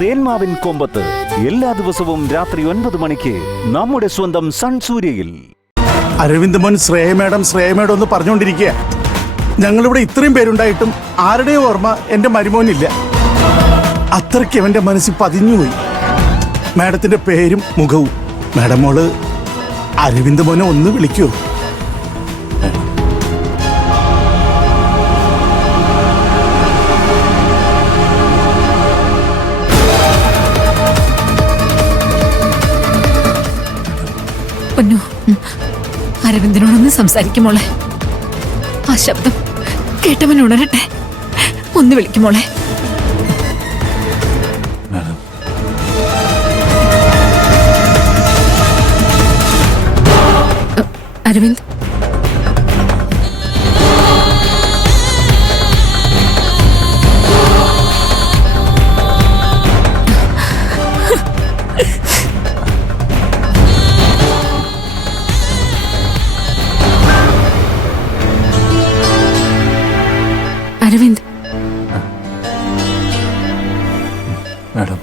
തേന്മാവിൻ കൊമ്പത്ത് എല്ലാ ദിവസവും രാത്രി 9 മണിക്ക് നമ്മുടെ സ്വന്തം സൺ സൂര്യയിൽ. അരവിന്ദ് മോൻ ശ്രേയ മേഡം എന്ന് പറഞ്ഞുകൊണ്ടിരിക്കുക. ഞങ്ങളിവിടെ ഇത്രയും പേരുണ്ടായിട്ടും ആരുടെയും ഓർമ്മ എന്റെ മരുമോനില്ല. അത്രയ്ക്ക് അവന്റെ മനസ്സിൽ പതിഞ്ഞുപോയി മാഡത്തിന്റെ പേരും മുഖവും. മാഡം മോള് അരവിന്ദ് മോനെ ഒന്ന് വിളിക്കൂ. അരവിന്ദനോടൊന്ന് സംസാരിക്കുമോളെ. ആ ശബ്ദം കേട്ടവൻ ഉണരട്ടെ. ഒന്ന് വിളിക്കുമോളെ. അരവിന്ദ്, അരവിന്ദ്. മാഡം,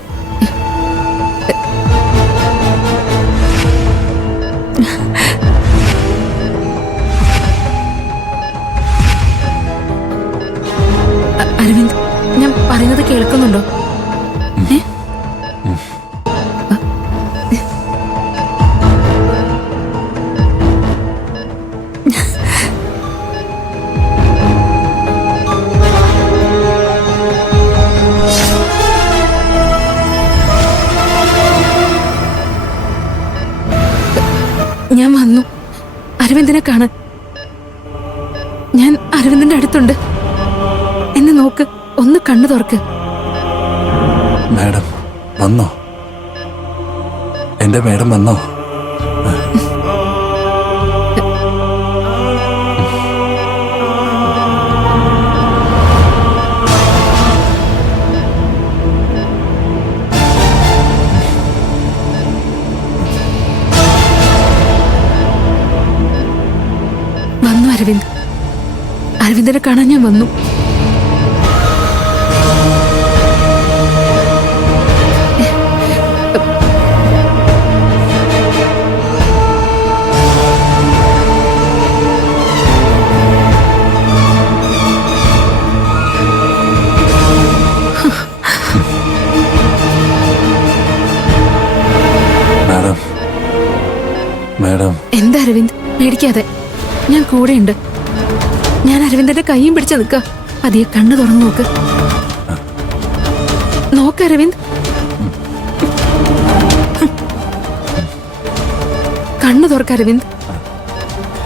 അരവിന്ദ്, ഞാൻ പറയുന്നത് കേൾക്കുന്നുണ്ടോ? ഞാൻ വന്നു അരവിന്ദനെ കാണാൻ. ഞാൻ അരവിന്ദന്റെ അടുത്തുണ്ട്. എന്നെ നോക്ക്, ഒന്ന് കണ്ണു തുറക്ക്. മാഡം വന്നോ? എന്റെ മാഡം വന്നോ? വന്നു അരവിന്ദ്. അരവിന്ദനെ കാണാൻ ഞാൻ വന്നു. Madam, madam. എന്താ അരവിന്ദ്, പേടിക്കാതെ, ഞാൻ കൂടെയുണ്ട്. ഞാൻ അരവിന്ദന്റെ കൈയും പിടിച്ച് നിൽക്ക. പതിയെ കണ്ണു തുറന്നു നോക്ക്. നോക്ക് അരവിന്ദ്, കണ്ണു തുറക്ക അരവിന്ദ്.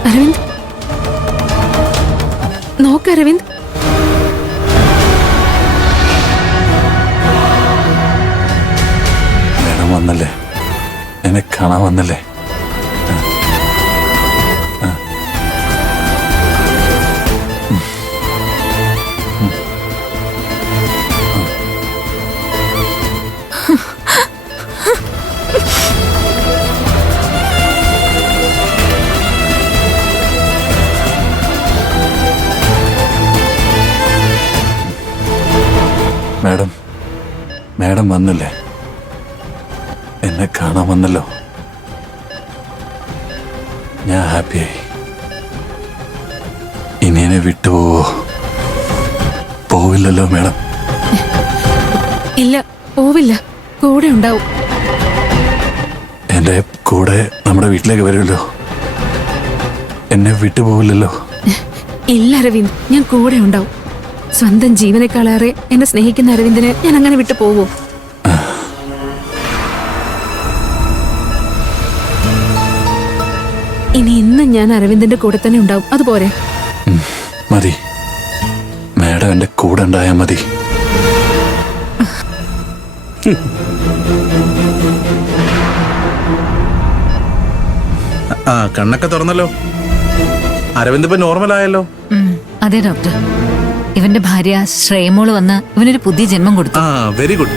അരവിന്ദ് നോക്ക് അരവിന്ദ്. മാഡം വന്നല്ലേ? എന്നെ കാണാൻ വന്നല്ലേ? മാഡം, മാഡം വന്നില്ലേ? എന്നെ കാണാൻ വന്നല്ലോ. ഞാൻ ഹാപ്പിയായി. ഇനി എന്നെ വിട്ടുപോവോ? പോവില്ലല്ലോ മാഡം? ഇല്ല, പോവില്ല. കൂടെ ഉണ്ടാവും. എന്റെ കൂടെ നമ്മുടെ വീട്ടിലേക്ക് വരുമല്ലോ. എന്നെ വിട്ടുപോവില്ലല്ലോ? ഇല്ല അരവിന്ദ്, ഞാൻ കൂടെ ഉണ്ടാവും. സ്വന്തം ജീവനേക്കാളേറെ എന്നെ സ്നേഹിക്കുന്ന അരവിന്ദനെ ഞാൻ അങ്ങനെ വിട്ടു പോവോ? ഇനി ഇന്ന് ഞാൻ അരവിന്ദന്റെ കൂടെ തന്നെ ഉണ്ടാവും. അതുപോലെ മതി. മാഡം എന്റെ കൂടെ ഉണ്ടായാൽ മതി. ആ, കണ്ണൊക്കെ തുറന്നല്ലോ. അരവിന്ദ് ഇപ്പൊ നോർമൽ ആയല്ലോ. അതെ ഡോക്ടർ. ഇവന്റെ ഭാര്യ ശ്രേയമോള് വന്ന് ഇവനൊരു പുതിയ ജന്മം കൊടുത്തു. ആ, വെരി ഗുഡ്.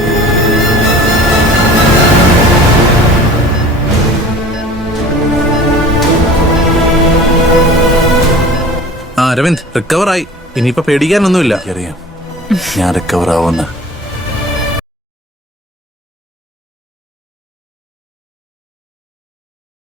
ആ, അരവിന്ദ് റിക്കവർ ആയി. ഇനിയിപ്പോ പേടിക്കാനൊന്നുമില്ല. അറിയാം ഞാൻ റിക്കവർ ആവുമെന്ന്.